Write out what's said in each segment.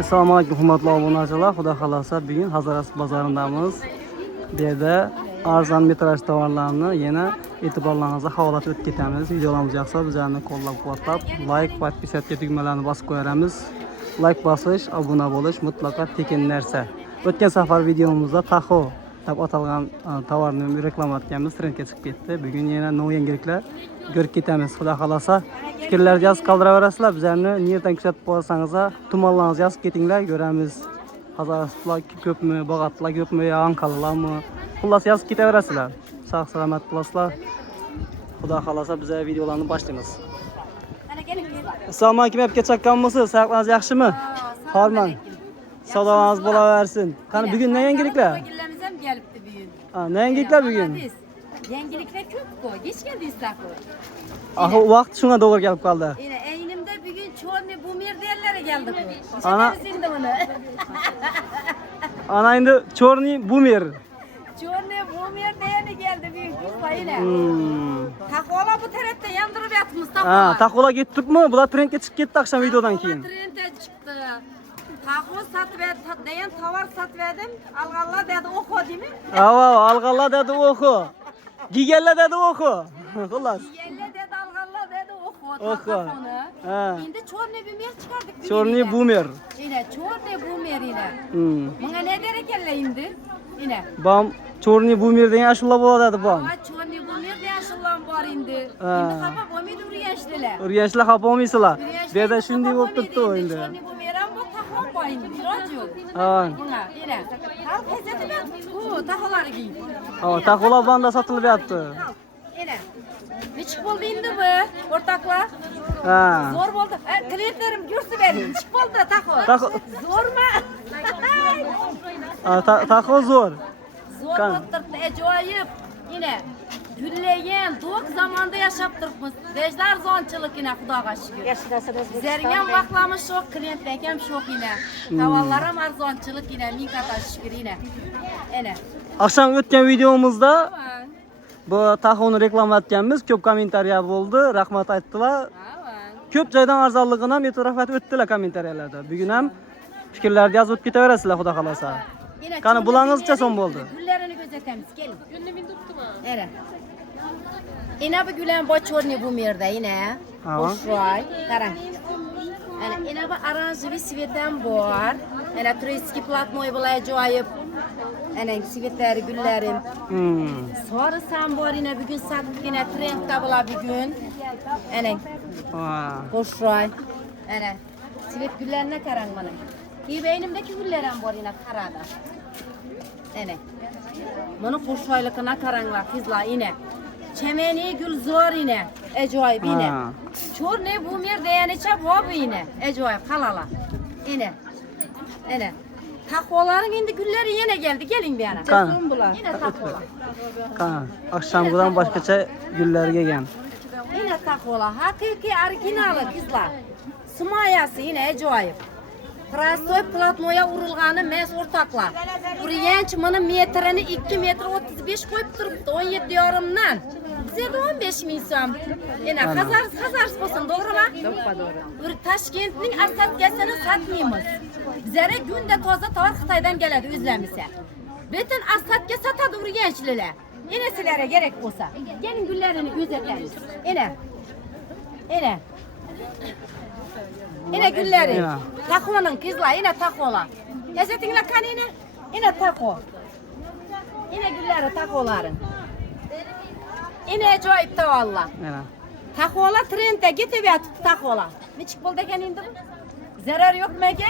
Assalomu alaykum hurmatli obunachilar. Xudo xolasa bugun Hazaras bozorindamiz. Bu yerda arzon metraj tovarlarni yana e'tiborlaringizga havolatib o'tib ketamiz. Videolarimiz yoqsa bizlarni qo'llab-quvvatlab, like, podpisatsiya tugmalarini bosib qo'yamiz. Like bosish, obuna bo'lish mutlaqo tekin narsa. O'tgan safar videomizda Taxo deb atalgan tovarni reklama etganmiz, trendga chiqib ketdi. Bugun yana no'y yangiliklar ko'rib ketamiz. Xudo xolasa fikrlarni yozib qoldiraverasizlar. Bizlarni niyatdan kuzatib qolsangiz, tumanlaringizni yozib ketinglar, ko'ramiz. Hazaraslar ko'pmi, Bog'atlar ko'pmi, Anqallarmi? Xullas yozib ketaverasizlar. Sog' salomat bo'lasizlar. Xudo xolasa biz videolarni boshlaymiz. Assalomu alaykum, aka chaqqanmisiz? Sog'lig'ingiz yaxshimi? Horman. Salomingiz bo'laversin. Qani bugun ne yangiliklar? Yangiliklarimiz ham kelibdi bugun. Ha, ne yangiliklar bugun? Yangiliklar ko'p-ku. Geç keldingizlar ku. Aha, vaqt shunga to'g'ri kelib qoldi. Eynimde bugün çoğunluğu bu merdiyenlere geldik. Ana. Çekemizin de bunu. Ana endi Chorniy Boomer. Çoğunluğu bu merdiyene geldi bugün kızla yine. Takola bu tarafta yandırıp yatmış takola. Ha, Taxola ketdikmi? Bular trendga chiqib ketdi akşam videodan keyin. Trende çıktı. Tako satverdim, deyen tavar satverdim. Algalla dedi oku değil mi? Ava, alg'alla dedi o'qi. Gigalla dedi o'qi. Xullas. Yelle dedi algalla dedi oku. Oku. Ha. Şimdi çoğunluğu bir mer çıkardık. bugün Chorniy yine. Boomer. Yine çoğunluğu bu mer yine. Buna ne derek elle indi? Yine. Bam Chorniy Boomer degan ashula bo'ladi bam. Ama çoğunluğu bu mer de yaşıllan var indi. Ha. Şimdi kapa bomi dur yaşlılar. Urganchlar xafa bo'lmaysizlar. Bu yerda shunday bo'lib turibdi endi. Çoğunluğu bu meran bu takon var indi. İlaç yok. Ha. Buna yine. Al peçete ben. Bu takoları giy. Ha, Taxola banda sotilib yotibdi. Yine. Ne çık oldu indi bu ortaklar? Ha. Zor oldu. Klientlerim görsün beni. Çık oldu tako. Zor mu? Ha, Taxo zo'r. Zor Kan. oldu. Acayip. Yine. Gülleyen, doğuk zamanda yaşaptırmış. Dejler zonçılık yine Xudoga şükür. Zergen vaklamış şok, klientlekem şok yine. Tavallarım arzonçılık yine, min kata şükür yine. Yine. Akşam o'tgan videomizda bu Taxoni reklama etganmiz. Ko'p kommentariya bo'ldi, rahmat aytdilar. Ko'p joydan arzonligini ham e'tirof etib o'tdilar kommentariyalarda. Bugun ham fikrlarni yozib o'tib ketaverasizlar, Xudo xolasa. Qani bulangizcha so'm bo'ldi. Güllerini gözetemiz, gelin. Gülünü bin tuttu mu? Evet. Yine bu gülen boçorni bu merde yine. Boşray, karan. Yani yine bu aranjı bir sivetem var. Yani turistki platnoy bulay acayip. Yani sivetleri, güllerim. Sonra sen var yine bugün sattık yine trendde bula bugün. Yani boşray. Yani sivet güllerine karan bana. İyi beynimdeki güllerim var yine karada. Yani. Bunu boşraylıkına karanlar kızlar yine. Çemeni gül zor yine. Acayip yine. Çor ne bu mer deyeniçe bu yine. Acayip halala. Yine. Yine. Takoların indi gülleri yine geldi. Gelin bir yana. Kan. Yine takola. Kan. Akşamdan başkacha gullar kelgan. Yine takola. Hakiki orijinali kızlar. Sumayası yine acayip. Prastoy platnoya urulganı mes ortaklar. Buraya çımanın metrini 2 metre 35 koyup duruptu 17 yarımdan. Bize de 15 bin so'm. Yine hazar olsun doğru mu? Doğru. Taşkent'in arsatkasını satmayımız. Bizlere günde toza tavar Xitaydan geledi özlemizse. Bütün arsatka satadı urgençliler. Yine silere gerek olsa. Gelin güllerini gözetlerimiz. Yine. Yine. Yine gülleri. Tako'nun kızlar yine takola. Ezetinle kan yine tako. Yine gülleri takoların. Yine acayip de valla. Takola trende gidip yatıp takola. Ne çık bol deken indi bu? Zarar yok mu ki?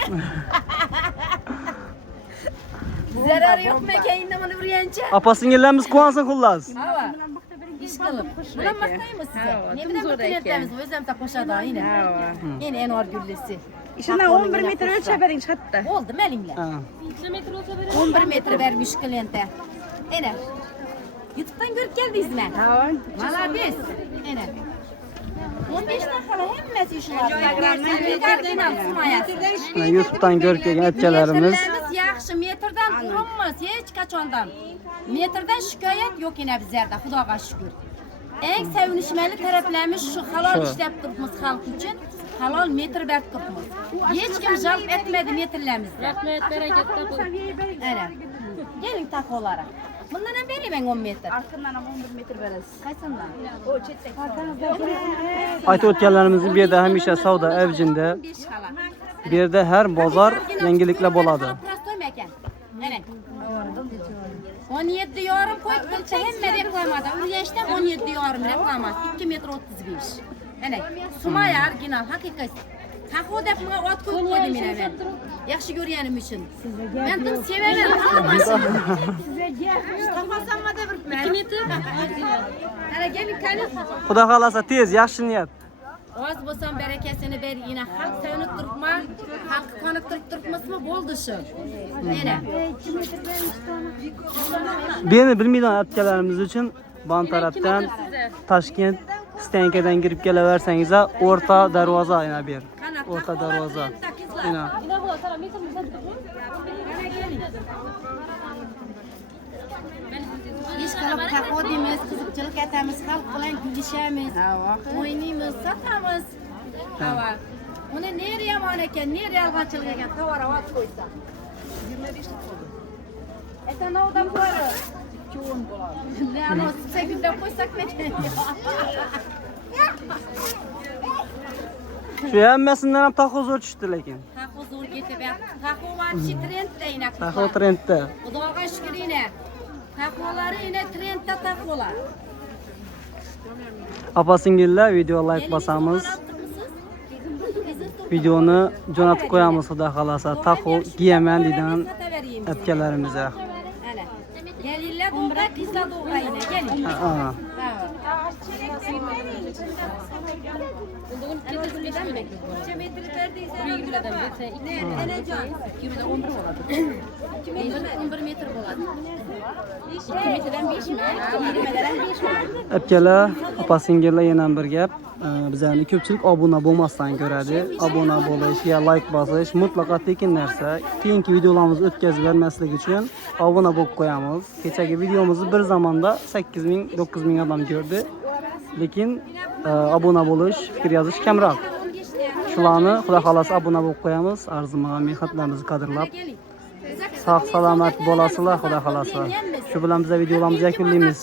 Zarar yok mu ki indi bunu buraya? Apa singillarimiz quvansin xullas. Hava. İş kılıp. Buna maktayımız size. Ne bileyim bu klientlerimiz özlem ta koşada yine. Yine en or güllesi. İşte 11 metre ölçü verin hatta. Oldu melimle. 11 metre vermiş kliente. Ene. YouTube'dan görüp geldiniz mi? Tamam. Valla biz. Ene. 15 dakikada hemmesi işler. YouTube'dan görüp kelgan etkalarimiz. Yaxşı metrden urunmaz hiç kaçondan. Metrden şikayet yok yine bizlerde Xudoga şükür. En sevinişmeli taraflarımız şu halal işlep durmuş halk için. halal metr bert qilibmiz. Hech kim jalb etmadi metrlarimizda. Rahmet, bereket topun. Ana. Keling taxolara. Bundan ham beraman 10 metr. Arqından ham 11 metr berasiz. Qaysidan? O chetdagi. Aytib o'tganlarimiz bu yerda hamisha savdo avjida. 5 xala. Bu yerda har bozor yangiliklar bo'ladi. Prostoymi ekan? Ana. 17 yorim qo'yibdi, hamma reklamada. Urganchda 17 yorim reklamasi 2 metr 35. Ana, Sumaya original haqiqat. Taxo deb menga ot qo'yib qo'ydim men. Yaxshi ko'rganim uchun. Men dim sevaman. Taxosamma deb birman. 2 metr. Ana keling qani. Xudo xolasa tez, yaxshi niyat. Oz bo'lsam barakasini ber, yana xalq sevinib turibman. Xalq qoniqtirib turibmizmi bo'ldi shu. Mana. Beni bilmaydigan aytganlarimiz uchun bon tarafdan Toshkent stankadan kirib kelaversangiz, o'rta darvoza yana bu yer. O'rta darvoza. Mana Ish qilib taxodimiz, qiziqchilik etamiz, xalq bilan kulishamiz, o'ynaymiz, sotamiz. Hava. Uni neri yomon ekan, neri yolg'onchilik ekan, tovar olib qo'ysa. 25 bo'ldi. Etanoldan bori. 210 bo'ladi. Ne ana sekunda qo'ysak ekan. shu hammasidan ham taxo zo'r tushdi lekin. Taxo zo'r ketyapti. Taxo varchi trendda ina. Taxo trendda. Xudoga shukr ina. Taxolari ina trendda taxolar. Opa-singillar video like bosamiz. Videoni jo'natib qo'yamiz xudo xolasa. Taxo giyaman degan aytganlarimizga. Ana. Kelinglar to'g'ri, qizlar to'g'ri ina. Keling. Ha. Bugün ketes beşmemek. Metr verdiyse. Büyük bir adam. Ne? Enecan. 2'de 11 oldu. 11 metr bo'ladi. 2 metrdan 5 mi? 20 metrdan 5 mi? Aytganlar, opa-singillar yana bir gap. Bizlarni ko'pchilik obuna bo'lmasdan ko'radi. Obuna bo'lish, ya like bosish mutlaqo tekin narsa. Keyingi videolarimizni o'tkazib bermaslik uchun obuna bo'lib qo'yamiz. Kechagi videomizni bir zamonda 8000, 9000 odam ko'rdi. Lekin obuna bo'lish, fikr yozish kamroq. Shularni xudo xolasa obuna bo'lib qo'yamiz. Arzimagan mehnatlarimizni qadrlab sog' salomat bo'lasizlar xudo xolasa. Shu bilan biz videolarimizni yakunlaymiz.